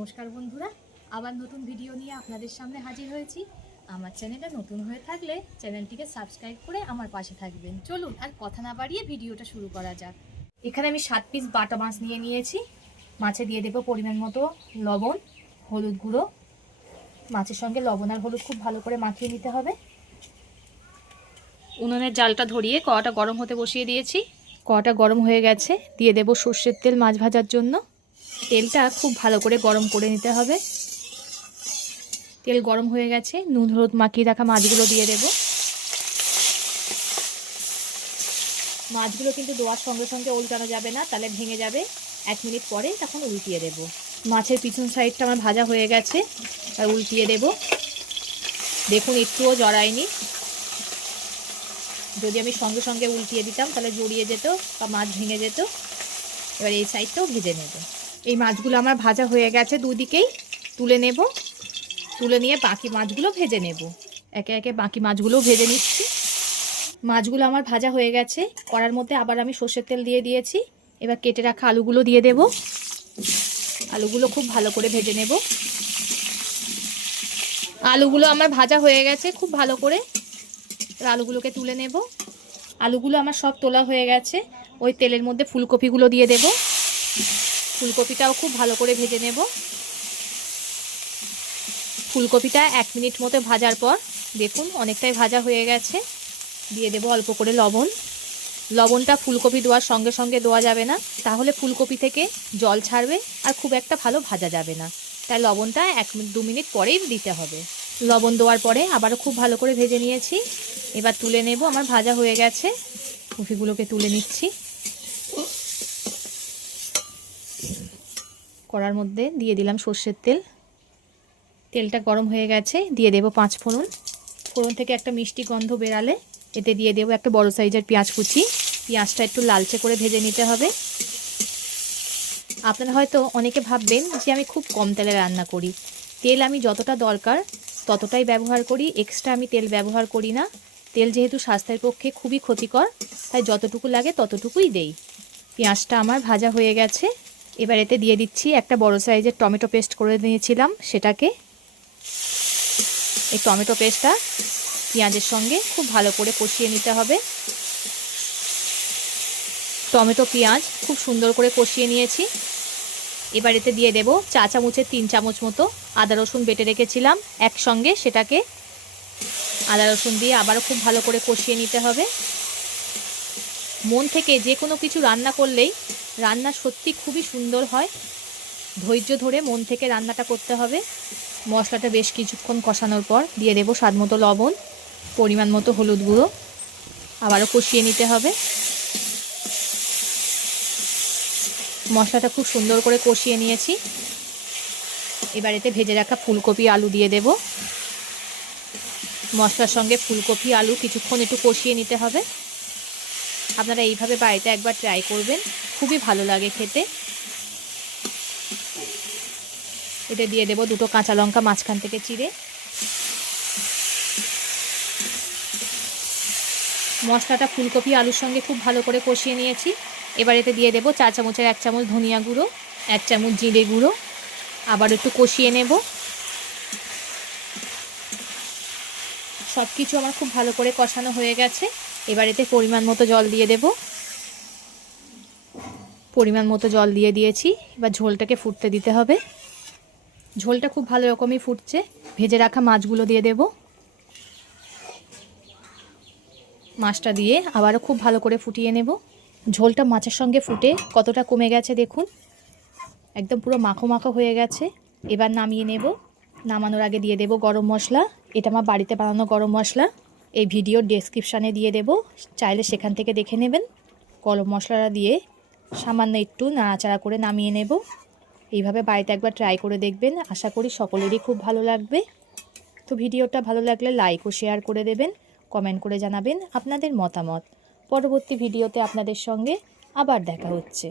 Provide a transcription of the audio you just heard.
নমস্কার বন্ধুরা, আবার নতুন ভিডিও নিয়ে আপনাদের সামনে হাজির হয়েছি। আমার চ্যানেলটা নতুন হয়ে থাকলে চ্যানেলটিকে সাবস্ক্রাইব করে আমার পাশে থাকবেন। চলুন আর কথা না বাড়িয়ে ভিডিওটা শুরু করা যাক। এখানে আমি 7 পিস বাটা মাছ নিয়ে নিয়েছি। মাছে দিয়ে দেবো পরিমাণ মতো লবণ, হলুদ গুঁড়ো। মাছের সঙ্গে লবণ আর হলুদ খুব ভালো করে মাখিয়ে নিতে হবে। উনুনের জালটা ধরিয়ে কড়াটা গরম হতে বসিয়ে দিয়েছি। কড়াটা গরম হয়ে গেছে, দিয়ে দেবো সর্ষের তেল মাছ ভাজার জন্য। তেলটা খুব ভালো করে গরম করে নিতে হবে। তেল গরম হয়ে গেছে, নুন হলুদ মাখিয়ে রাখা মাছগুলো দিয়ে দেব। মাছগুলো কিন্তু দেওয়ার সঙ্গে সঙ্গে উল্টানো যাবে না, তাহলে ভেঙে যাবে। 1 মিনিট পরে তখন উল্টিয়ে দেব। মাছের পিছন সাইডটা আমার ভাজা হয়ে গেছে, আর উল্টিয়ে দেব। দেখুন একটুও জড়ায়নি। যদি আমি সঙ্গে সঙ্গে উল্টিয়ে দিতাম তাহলে জড়িয়ে যেত বা মাছ ভেঙে যেত। এবার এই সাইডটাও ভেজে নেব। এই মাছগুলো আমার ভাজা হয়ে গেছে, দুদিকেই তুলে নেব। তুলে নিয়ে বাকি মাছগুলো ভেজে নেব। একে একে বাকি মাছগুলোও ভেজে নিচ্ছি। মাছগুলো আমার ভাজা হয়ে গেছে। কড়ার মধ্যে আবার আমি সর্ষের তেল দিয়ে দিয়েছি। এবার কেটে রাখা আলুগুলো দিয়ে দেব। আলুগুলো খুব ভালো করে ভেজে নেব। আলুগুলো আমার ভাজা হয়ে গেছে খুব ভালো করে। আলুগুলোকে তুলে নেব। আলুগুলো আমার সব তোলা হয়ে গেছে। ওই তেলের মধ্যে ফুলকপিগুলো দিয়ে দেব। ফুলকপিটাও খুব ভালো করে ভেজে নেব। ফুলকপিটা 1 মিনিট মতো ভাজার পর দেখুন অনেকটাই ভাজা হয়ে গেছে। দিয়ে দেব অল্প করে লবণ। লবণটা ফুলকপি দেওয়ার সঙ্গে সঙ্গে দেওয়া যাবে না, তাহলে ফুলকপি থেকে জল ছাড়বে আর খুব একটা ভালো ভাজা যাবে না। তাই লবণটা 1-2 মিনিট পরেই দিতে হবে। লবণ দেওয়ার পরে আবারও খুব ভালো করে ভেজে নিয়েছি। এবার তুলে নেব। আমার ভাজা হয়ে গেছে, কপিগুলোকে তুলে নিচ্ছি। কড়ার মধ্যে দিয়ে দিলাম সর্ষের তেল। তেলটা গরম হয়ে গেছে, দিয়ে দেব 5 ফোড়ন। ফোড়ন থেকে একটা মিষ্টি গন্ধ বেরালে এতে দিয়ে দেবো একটা বড় সাইজের পেঁয়াজ কুচি। পেঁয়াজটা একটু লালচে করে ভেজে নিতে হবে। আপনারা হয়তো অনেকে ভাববেন যে আমি খুব কম তেলে রান্না করি। তেল আমি যতটা দরকার ততটাই ব্যবহার করি, এক্সট্রা আমি তেল ব্যবহার করি না। তেল যেহেতু স্বাস্থ্যের পক্ষে খুবই ক্ষতিকর, তাই যতটুকু লাগে ততটুকুই দেই। পেঁয়াজটা আমার ভাজা হয়ে গেছে। এবার এতে দিয়ে দিচ্ছি একটা বড় সাইজের টমেটো পেস্ট করে নিয়েছিলাম সেটাকে। এই টমেটো পেস্টটা পেঁয়াজের সঙ্গে খুব ভালো করে কষিয়ে নিতে হবে। টমেটো পেঁয়াজ খুব সুন্দর করে কষিয়ে নিয়েছি। এবার এতে দিয়ে দেব চা চামচের 3 চামচ মতো আদা রসুন বেটে রেখেছিলাম একসঙ্গে, সেটাকে আদা রসুন দিয়ে আবারও খুব ভালো করে কষিয়ে নিতে হবে। মন থেকে যে কোনো কিছু রান্না করলেই রান্না সত্যি খুবই সুন্দর হয়। ধৈর্য ধরে মন থেকে রান্নাটা করতে হবে। মশলাটা বেশ কিছুক্ষণ কষানোর পর দিয়ে দেব স্বাদমতো লবণ, পরিমাণ মতো হলুদ গুঁড়ো। আবারও কষিয়ে নিতে হবে। মশলাটা খুব সুন্দর করে কষিয়ে নিয়েছি। এবার এতে ভেজে রাখা ফুলকপি আলু দিয়ে দেব। মশলার সঙ্গে ফুলকপি আলু কিছুক্ষণ একটু কষিয়ে নিতে হবে। আপনারা এইভাবে বাড়িতে একবার ট্রাই করবেন, খুবই ভালো লাগে খেতে। এতে দিয়ে দেব 2টো কাঁচা লঙ্কা মাঝখান থেকে চিড়ে। মশলাটা ফুলকপি আলুর সঙ্গে খুব ভালো করে কষিয়ে নিয়েছি। এবার এতে দিয়ে দেব চা চামচের 1 চামচ ধনিয়া গুঁড়ো, 1 চামচ জিরে গুঁড়ো। আবার একটু কষিয়ে নেব। সব কিছু আমার খুব ভালো করে কষানো হয়ে গেছে। এবার এতে পরিমাণ মতো জল দিয়ে দেব। পরিমাণ মতো জল দিয়ে দিয়েছি। এবার ঝোলটাকে ফুটতে দিতে হবে। ঝোলটা খুব ভালো রকমই ফুটছে। ভেজে রাখা মাছগুলো দিয়ে দেব। মাছটা দিয়ে আবারও খুব ভালো করে ফুটিয়ে নেব। ঝোলটা মাছের সঙ্গে ফুটে কতটা কমে গেছে দেখুন, একদম পুরো মাখো মাখো হয়ে গেছে। এবার নামিয়ে নেব। নামানোর আগে দিয়ে দেব গরম মশলা। এটা আমার বাড়িতে বানানো গরম মশলা। এই ভিডিওর ডেসক্রিপশানে দিয়ে দেব, চাইলে সেখান থেকে দেখে নেবেন। গরম মশলাটা দিয়ে সামান্য একটু নাড়াচাড়া করে নামিয়ে নেব। এইভাবে বাড়িতে একবার ট্রাই করে দেখবেন, আশা করি সকলেরই খুব ভালো লাগবে। তো ভিডিওটা ভালো লাগলে লাইক ও শেয়ার করে দেবেন, কমেন্ট করে জানাবেন আপনাদের মতামত। পরবর্তী ভিডিওতে আপনাদের সঙ্গে আবার দেখা হচ্ছে।